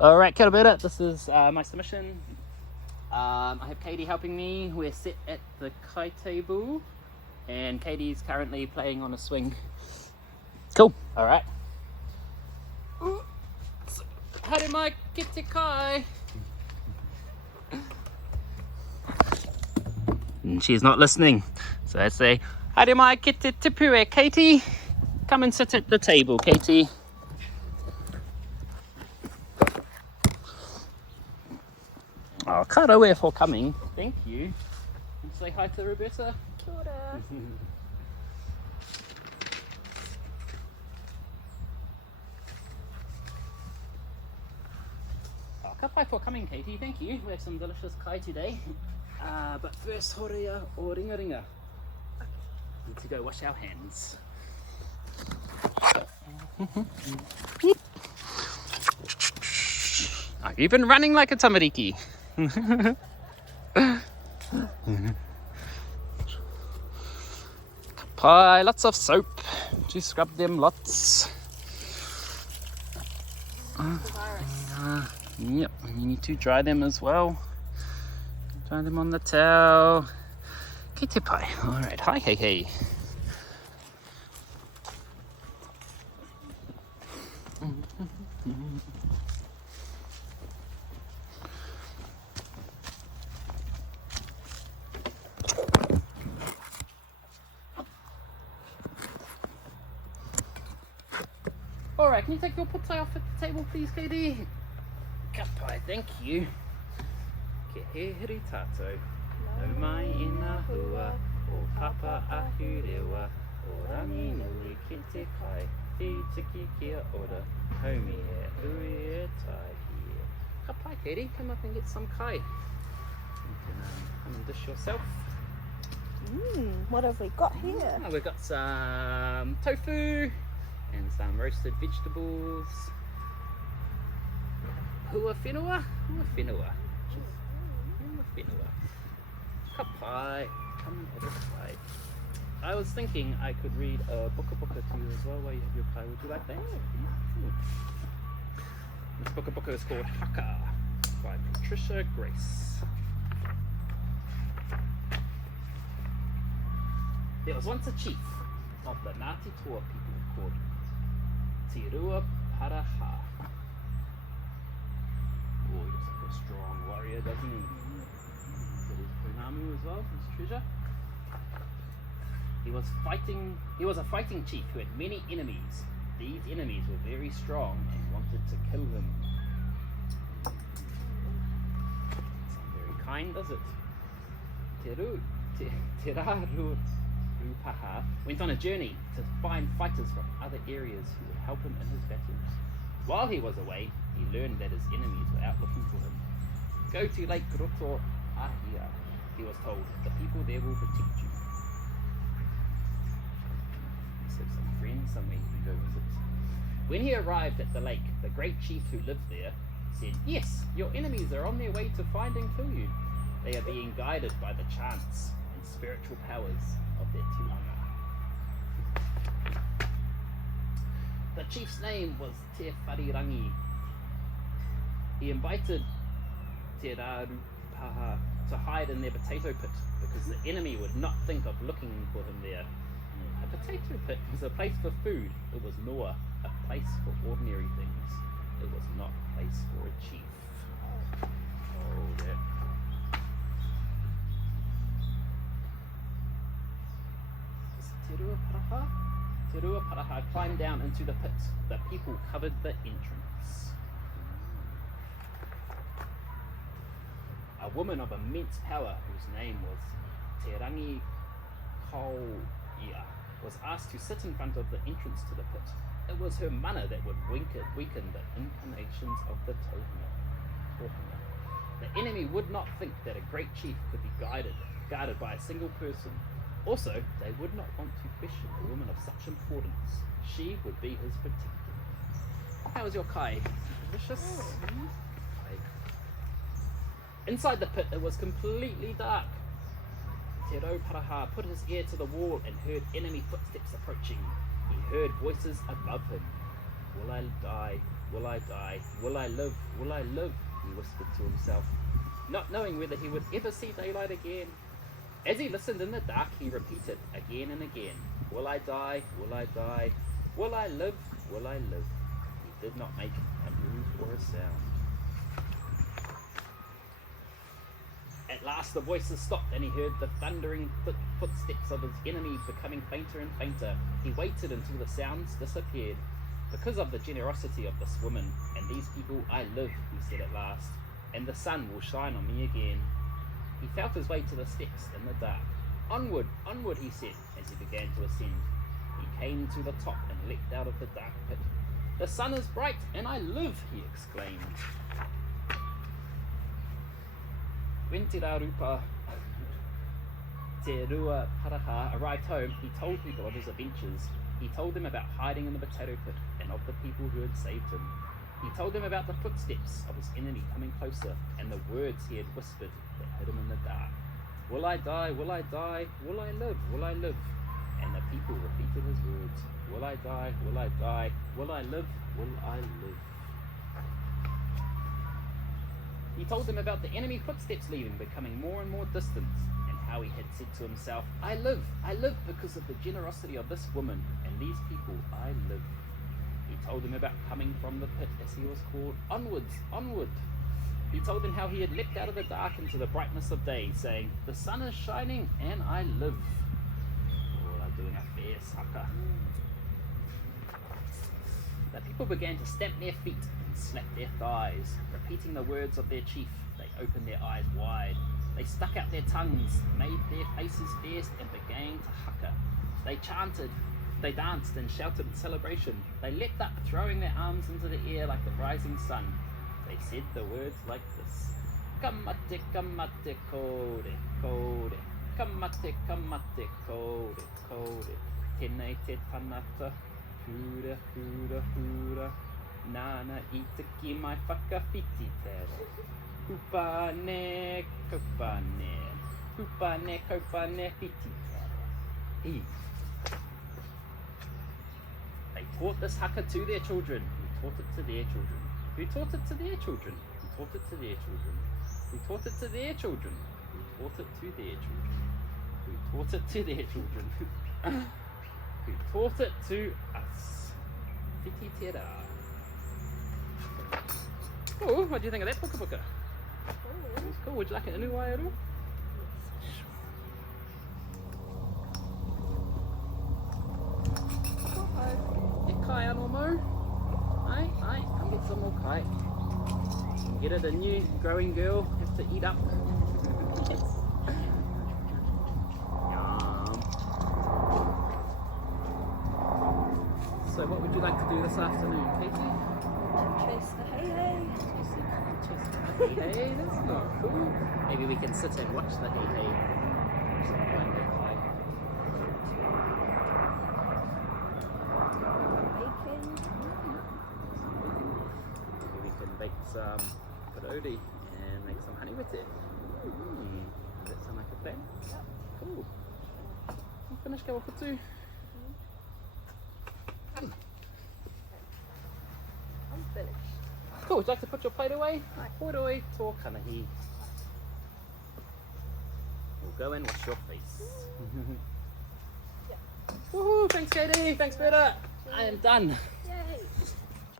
Alright, kia ora, this is my submission. I have Katie helping me. We're set at the kai table, and Katie's currently playing on a swing. Cool, alright. Haere mai ki te kai. And she's not listening, so I say, haere mai ki te tipue, Katie. Come and sit at the table, Katie. Oh, karawe for coming. Thank you. And say hi to Roberta. Kia ora. Oh, ka pai for coming, Katie. Thank you. We have some delicious kai today. But first, horea o ringa ringa. Need to go wash our hands. Oh, you've been running like a tamariki. Pie, lots of soap to scrub them lots. Yep, you need to dry them as well. Dry them on the towel. Ki te pai. Alright, hi, hey, hey. Alright, can you take your putai off at the table, please, Katie? Ka pai, thank you. Ke he hiri tātou. Nau mai I ngā hua, o papa ahu rewa, o rangi nui ki te kai, ti tiki kia ora, haumi e ui e tai here. Ka pai, Katie, come up and get some kai. You can come and dish yourself. What have we got here? We've got some tofu and some roasted vegetables. Hua whenua? Hua whenua. Hua whenua. Ka pai. Come on, pai. I was thinking I could read a buka buka to you as well while you have your pie. Would you like that? This buka buka is called Haka by Patricia Grace. There was once a chief of the Ngāti Toa people called Te Rua Paraha. Oh, he looks like a strong warrior, doesn't he? Got his punamu as well, his treasure. He was a fighting chief who had many enemies. These enemies were very strong and wanted to kill him. Doesn't sound very kind, does it? Te Raru Paha went on a journey to find fighters from other areas who would help him in his battles. While he was away, he learned that his enemies were out looking for him. Go to Lake Roto Ahia, he was told. The people there will protect you. Let's have some friends somewhere he can go visit. When he arrived at the lake, the great chief who lived there said, "Yes, your enemies are on their way to find and kill you. They are being guided by the chants and spiritual powers of their tūanga." The chief's name was Te Wharirangi. He invited Te Raru Paha to hide in their potato pit because the enemy would not think of looking for him there. A potato pit was a place for food. It was noa, a place for ordinary things. It was not a place for a chief. Oh, that. Te Rua Paraha? Te Rua Paraha climbed down into the pit. The people covered the entrance. A woman of immense power, whose name was Te Rangi Kauia, was asked to sit in front of the entrance to the pit. It was her mana that would weaken the inclinations of the tohunga. The enemy would not think that a great chief could be guarded by a single person. Also, they would not want to question a woman of such importance. She would be his protector. How was your kai? Delicious? Inside the pit, it was completely dark. Te Rau Paraha put his ear to the wall and heard enemy footsteps approaching. He heard voices above him. Will I die? Will I die? Will I live? Will I live? He whispered to himself, not knowing whether he would ever see daylight again. As he listened in the dark, he repeated again and again, will I die? Will I die? Will I live? Will I live? He did not make a move or a sound. At last the voices stopped and he heard the thundering footsteps of his enemy becoming fainter and fainter. He waited until the sounds disappeared. Because of the generosity of this woman and these people I live, he said at last, and the sun will shine on me again. He felt his way to the steps in the dark. Onward, onward, he said as he began to ascend. He came to the top and leapt out of the dark pit. The sun is bright and I live, he exclaimed. When Te Raurupa Te Rua Paraha arrived home, he told people of his adventures. He told them about hiding in the potato pit and of the people who had saved him. He told them about the footsteps of his enemy coming closer and the words he had whispered that hid him in the dark. Will I die? Will I die? Will I live? Will I live? And the people repeated his words. Will I die? Will I die? Will I live? Will I live? He told them about the enemy footsteps leaving, becoming more and more distant, and how he had said to himself, I live because of the generosity of this woman and these people, I live. He told them about coming from the pit, as he was called, onwards, onward. He told them how he had leapt out of the dark into the brightness of day, saying, the sun is shining and I live. Oh, they're doing a fair sucker. The people began to stamp their feet and slap their thighs, repeating the words of their chief. They opened their eyes wide. They stuck out their tongues, made their faces fierce, and began to hucker. They chanted, they danced and shouted in celebration. They leapt up, throwing their arms into the air like the rising sun. They said the words like this. Kamate, kamate, kore, kore. Kamate, kamate, kore, kore. Tene te tanata, hura, hura, hura. Nana itaki mai whakawhiti tere. Kupane, kupane. Kupane, kupane, whiti tere. They taught this haka to their children, who taught it to their children, who taught it to their children, who taught it to their children, who taught it to their children, who taught it to their children, who taught it to their children, who taught it to us. Whiti tera. Oh, what do you think of that puka puka? It's cool. Would you like an inu waiaru? E kai anō mau? Ai, come get some more kai. Get it, a new growing girl has to eat up. Yes. Yum. So what would you like to do this afternoon, Katie? Chase the hay. Hey, that's not cool. Maybe we can sit and watch the hey. Bacon. Maybe we can bake some parodi and make some honey with it. Does that sound like a plan? Yep. Cool. I'll finish kawa putu. I'm finished. Cool, would you like to put your plate away? Horoi tō kanahi. We'll go and wash your face. Yeah. Woohoo, thanks Katie, thanks Berta. I am done. Yay!